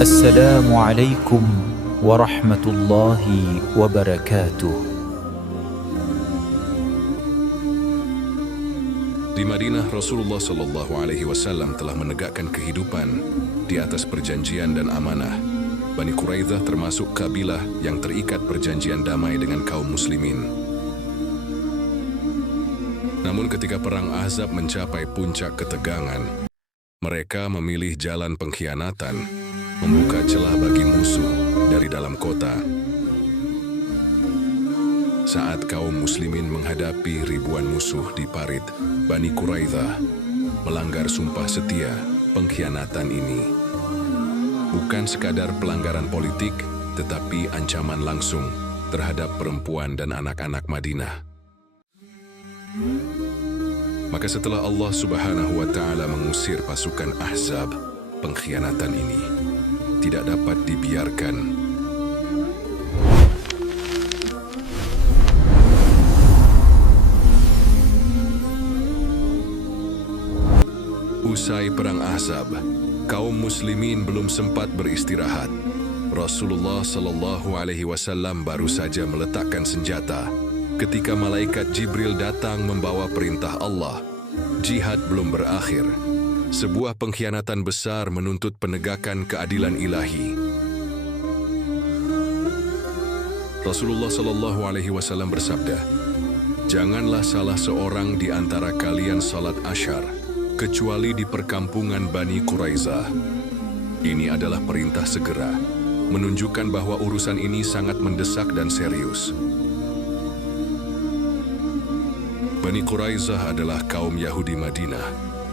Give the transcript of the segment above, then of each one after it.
Assalamualaikum warahmatullahi wabarakatuh. Di Madinah, Rasulullah SAW telah menegakkan kehidupan di atas perjanjian dan amanah. Bani Quraidah termasuk kabilah yang terikat perjanjian damai dengan kaum muslimin. Namun ketika perang Ahzab mencapai puncak ketegangan, mereka memilih jalan pengkhianatan, membuka celah bagi musuh dari dalam kota. Saat kaum muslimin menghadapi ribuan musuh di parit, Bani Quraidah melanggar sumpah setia. Pengkhianatan ini bukan sekadar pelanggaran politik, tetapi ancaman langsung terhadap perempuan dan anak-anak Madinah. Maka setelah Allah Subhanahu wa Ta'ala mengusir pasukan Ahzab, pengkhianatan ini tidak dapat dibiarkan. Usai perang Ahzab, kaum muslimin belum sempat beristirahat. Rasulullah SAW baru saja meletakkan senjata ketika malaikat Jibril datang membawa perintah Allah. Jihad belum berakhir. Sebuah pengkhianatan besar menuntut penegakan keadilan ilahi. Rasulullah SAW bersabda, "Janganlah salah seorang di antara kalian salat asyar, kecuali di perkampungan Bani Quraidah." Ini adalah perintah segera, menunjukkan bahwa urusan ini sangat mendesak dan serius. Bani Quraidah adalah kaum Yahudi Madinah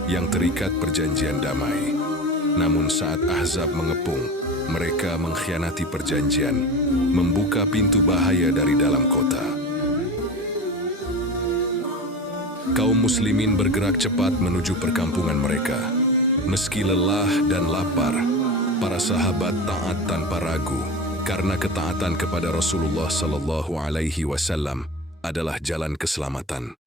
yang terikat perjanjian damai. Namun saat Ahzab mengepung, mereka mengkhianati perjanjian, membuka pintu bahaya dari dalam kota. Kaum muslimin bergerak cepat menuju perkampungan mereka. Meski lelah dan lapar, para sahabat taat tanpa ragu, karena ketaatan kepada Rasulullah SAW adalah jalan keselamatan.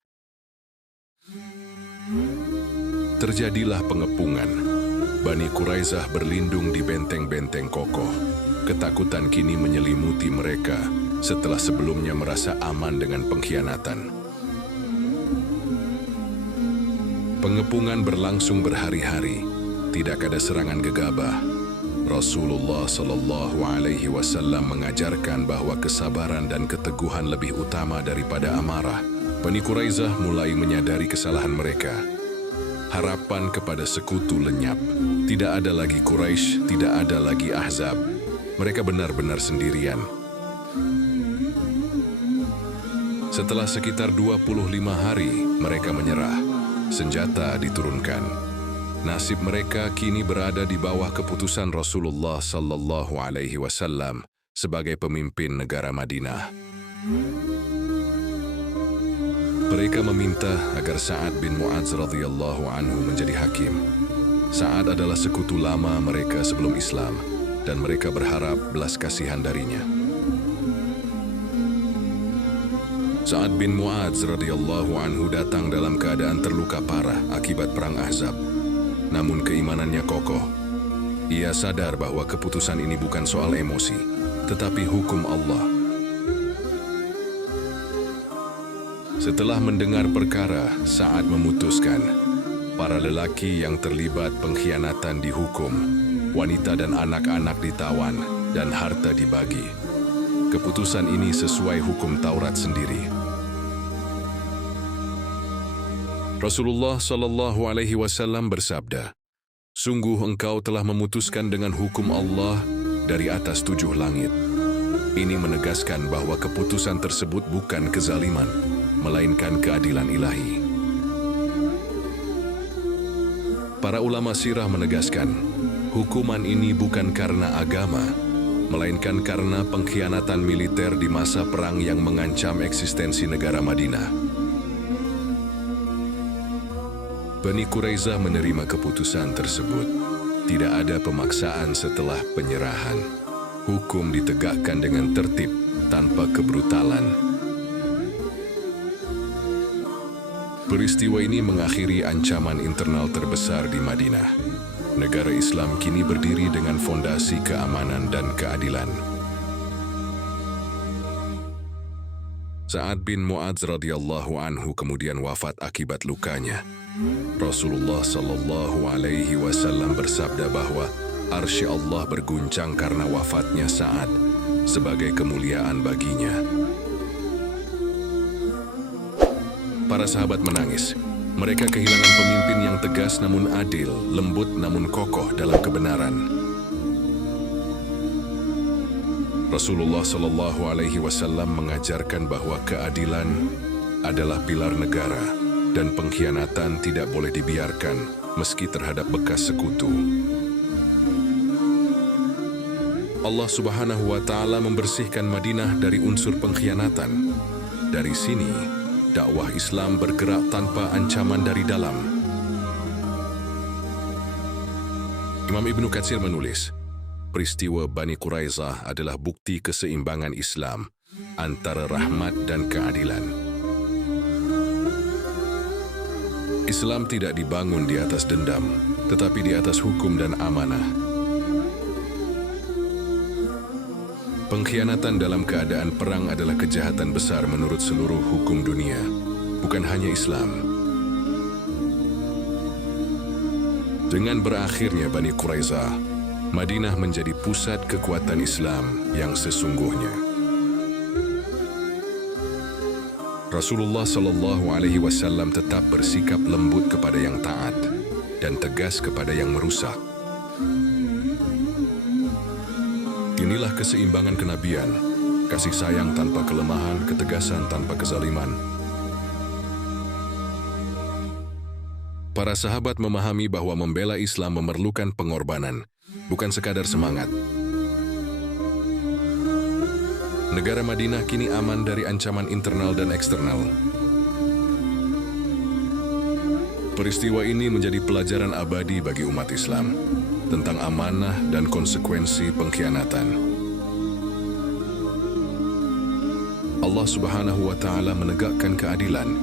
Terjadilah pengepungan. Bani Quraidah berlindung di benteng-benteng kokoh. Ketakutan kini menyelimuti mereka setelah sebelumnya merasa aman dengan pengkhianatan. Pengepungan berlangsung berhari-hari. Tidak ada serangan gegabah. Rasulullah SAW mengajarkan bahwa kesabaran dan keteguhan lebih utama daripada amarah. Bani Quraidah mulai menyadari kesalahan mereka. Harapan kepada sekutu lenyap. Tidak ada lagi Quraisy, tidak ada lagi Ahzab. Mereka benar-benar sendirian. Setelah sekitar 25 hari, mereka menyerah. Senjata diturunkan. Nasib mereka kini berada di bawah keputusan Rasulullah SAW sebagai pemimpin negara Madinah. Mereka meminta agar Sa'ad bin Mu'adz radhiyallahu anhu menjadi hakim. Sa'ad adalah sekutu lama mereka sebelum Islam, dan mereka berharap belas kasihan darinya. Sa'ad bin Mu'adz radhiyallahu anhu datang dalam keadaan terluka parah akibat perang Ahzab. Namun keimanannya kokoh. Ia sadar bahwa keputusan ini bukan soal emosi, tetapi hukum Allah. Setelah mendengar perkara, Sa'ad memutuskan para lelaki yang terlibat pengkhianatan dihukum, wanita dan anak-anak ditawan, dan harta dibagi. Keputusan ini sesuai hukum Taurat sendiri. Rasulullah SAW bersabda, "Sungguh engkau telah memutuskan dengan hukum Allah dari atas 7 langit." Ini menegaskan bahwa keputusan tersebut bukan kezaliman, melainkan keadilan ilahi. Para ulama sirah menegaskan, hukuman ini bukan karena agama, melainkan karena pengkhianatan militer di masa perang yang mengancam eksistensi negara Madinah. Bani Quraidah menerima keputusan tersebut. Tidak ada pemaksaan setelah penyerahan. Hukum ditegakkan dengan tertib, tanpa kebrutalan. Peristiwa ini mengakhiri ancaman internal terbesar di Madinah. Negara Islam kini berdiri dengan fondasi keamanan dan keadilan. Sa'ad bin Mu'adz radhiyallahu anhu kemudian wafat akibat lukanya. Rasulullah sallallahu alaihi wasallam bersabda bahwa arsy Allah berguncang karena wafatnya Sa'ad sebagai kemuliaan baginya. Para sahabat menangis. Mereka kehilangan pemimpin yang tegas namun adil, lembut namun kokoh dalam kebenaran. Rasulullah Shallallahu Alaihi Wasallam mengajarkan bahwa keadilan adalah pilar negara dan pengkhianatan tidak boleh dibiarkan meski terhadap bekas sekutu. Allah Subhanahu wa Ta'ala membersihkan Madinah dari unsur pengkhianatan. Dari sini, dakwah Islam bergerak tanpa ancaman dari dalam. Imam Ibnu Katsir menulis, peristiwa Bani Quraizah adalah bukti keseimbangan Islam antara rahmat dan keadilan. Islam tidak dibangun di atas dendam, tetapi di atas hukum dan amanah. Pengkhianatan dalam keadaan perang adalah kejahatan besar menurut seluruh hukum dunia, bukan hanya Islam. Dengan berakhirnya Bani Quraizah, Madinah menjadi pusat kekuatan Islam yang sesungguhnya. Rasulullah Shallallahu Alaihi Wasallam tetap bersikap lembut kepada yang taat dan tegas kepada yang merusak. Inilah keseimbangan kenabian, kasih sayang tanpa kelemahan, ketegasan tanpa kezaliman. Para sahabat memahami bahwa membela Islam memerlukan pengorbanan, bukan sekadar semangat. Negara Madinah kini aman dari ancaman internal dan eksternal. Peristiwa ini menjadi pelajaran abadi bagi umat Islam tentang amanah dan konsekuensi pengkhianatan. Allah Subhanahu wa Ta'ala menegakkan keadilan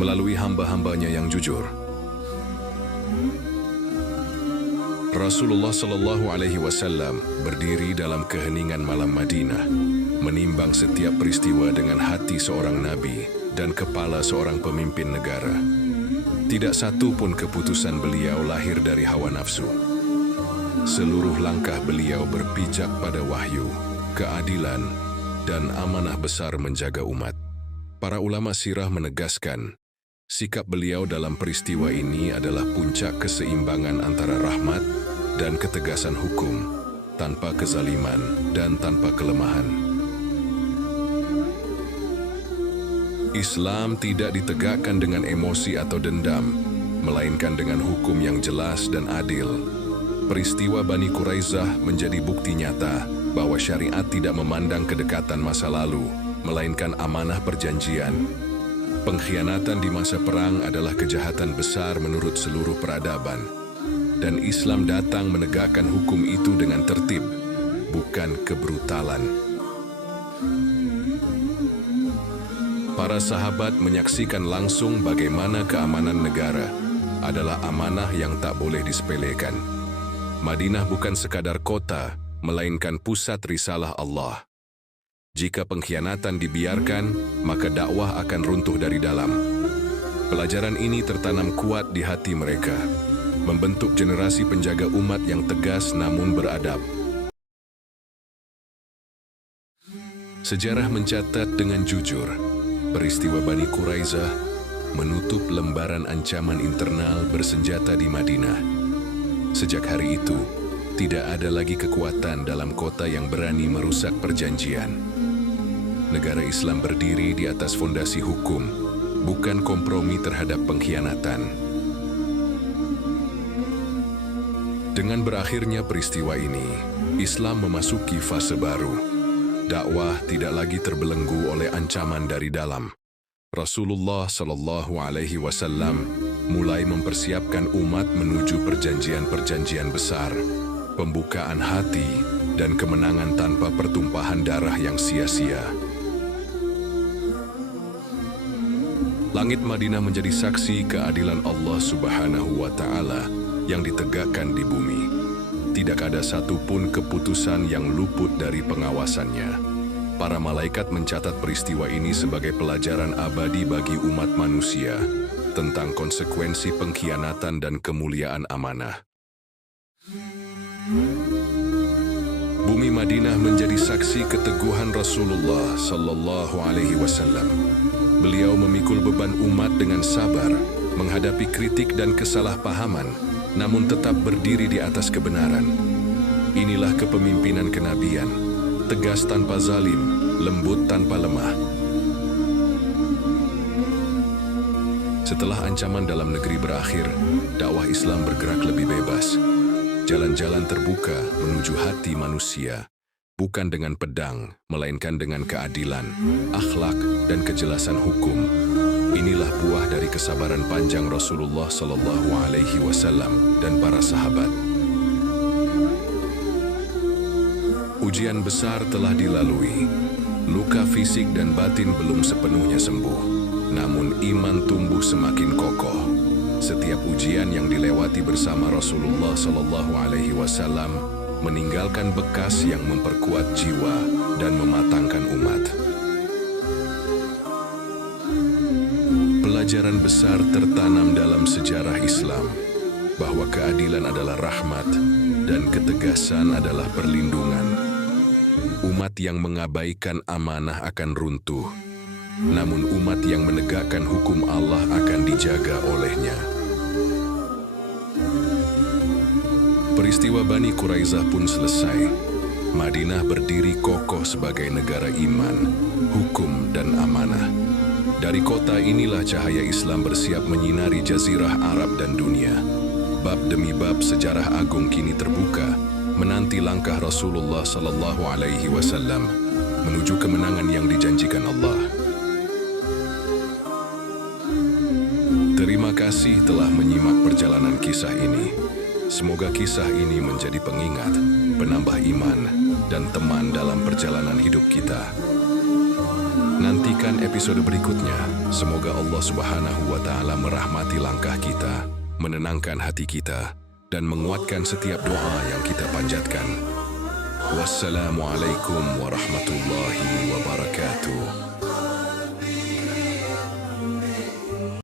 melalui hamba-hambanya yang jujur. Rasulullah Sallallahu Alaihi Wasallam berdiri dalam keheningan malam Madinah, menimbang setiap peristiwa dengan hati seorang nabi dan kepala seorang pemimpin negara. Tidak satu pun keputusan beliau lahir dari hawa nafsu. Seluruh langkah beliau berpijak pada wahyu, keadilan, dan amanah besar menjaga umat. Para ulama sirah menegaskan, sikap beliau dalam peristiwa ini adalah puncak keseimbangan antara rahmat dan ketegasan hukum, tanpa kezaliman dan tanpa kelemahan. Islam tidak ditegakkan dengan emosi atau dendam, melainkan dengan hukum yang jelas dan adil. Peristiwa Bani Quraizah menjadi bukti nyata bahwa syariat tidak memandang kedekatan masa lalu, melainkan amanah perjanjian. Pengkhianatan di masa perang adalah kejahatan besar menurut seluruh peradaban, dan Islam datang menegakkan hukum itu dengan tertib, bukan kebrutalan. Para sahabat menyaksikan langsung bagaimana keamanan negara adalah amanah yang tak boleh disepelekan. Madinah bukan sekadar kota, melainkan pusat risalah Allah. Jika pengkhianatan dibiarkan, maka dakwah akan runtuh dari dalam. Pelajaran ini tertanam kuat di hati mereka, membentuk generasi penjaga umat yang tegas namun beradab. Sejarah mencatat dengan jujur, peristiwa Bani Quraizah menutup lembaran ancaman internal bersenjata di Madinah. Sejak hari itu, tidak ada lagi kekuatan dalam kota yang berani merusak perjanjian. Negara Islam berdiri di atas fondasi hukum, bukan kompromi terhadap pengkhianatan. Dengan berakhirnya peristiwa ini, Islam memasuki fase baru. Dakwah tidak lagi terbelenggu oleh ancaman dari dalam. Rasulullah Shallallahu Alaihi Wasallam mulai mempersiapkan umat menuju perjanjian-perjanjian besar, pembukaan hati, dan kemenangan tanpa pertumpahan darah yang sia-sia. Langit Madinah menjadi saksi keadilan Allah Subhanahu wa Ta'ala yang ditegakkan di bumi. Tidak ada satupun keputusan yang luput dari pengawasannya. Para malaikat mencatat peristiwa ini sebagai pelajaran abadi bagi umat manusia tentang konsekuensi pengkhianatan dan kemuliaan amanah. Bumi Madinah menjadi saksi keteguhan Rasulullah Sallallahu Alaihi Wasallam. Beliau memikul beban umat dengan sabar, menghadapi kritik dan kesalahpahaman, namun tetap berdiri di atas kebenaran. Inilah kepemimpinan kenabian, tegas tanpa zalim, lembut tanpa lemah. Setelah ancaman dalam negeri berakhir, dakwah Islam bergerak lebih bebas. Jalan-jalan terbuka menuju hati manusia, bukan dengan pedang, melainkan dengan keadilan, akhlak, dan kejelasan hukum. Inilah buah dari kesabaran panjang Rasulullah Sallallahu Alaihi Wasallam dan para sahabat. Ujian besar telah dilalui. Luka fisik dan batin belum sepenuhnya sembuh, namun iman tumbuh semakin kokoh. Setiap ujian yang dilewati bersama Rasulullah Sallallahu Alaihi Wasallam meninggalkan bekas yang memperkuat jiwa dan mematangkan umat. Pelajaran besar tertanam dalam sejarah Islam bahwa keadilan adalah rahmat dan ketegasan adalah perlindungan. Umat yang mengabaikan amanah akan runtuh, namun umat yang menegakkan hukum Allah akan dijaga olehnya. Peristiwa Bani Quraisyah pun selesai. Madinah berdiri kokoh sebagai negara iman, hukum, dan amanah. Dari kota inilah cahaya Islam bersiap menyinari jazirah Arab dan dunia. Bab demi bab sejarah agung kini terbuka, menanti langkah Rasulullah Sallallahu Alaihi Wasallam menuju kemenangan yang dijanjikan Allah. Terima kasih telah menyimak perjalanan kisah ini. Semoga kisah ini menjadi pengingat, penambah iman, dan teman dalam perjalanan hidup kita. Nantikan episode berikutnya. Semoga Allah Subhanahu wa Ta'ala merahmati langkah kita, menenangkan hati kita, dan menguatkan setiap doa yang kita panjatkan. Wassalamualaikum warahmatullahi wabarakatuh.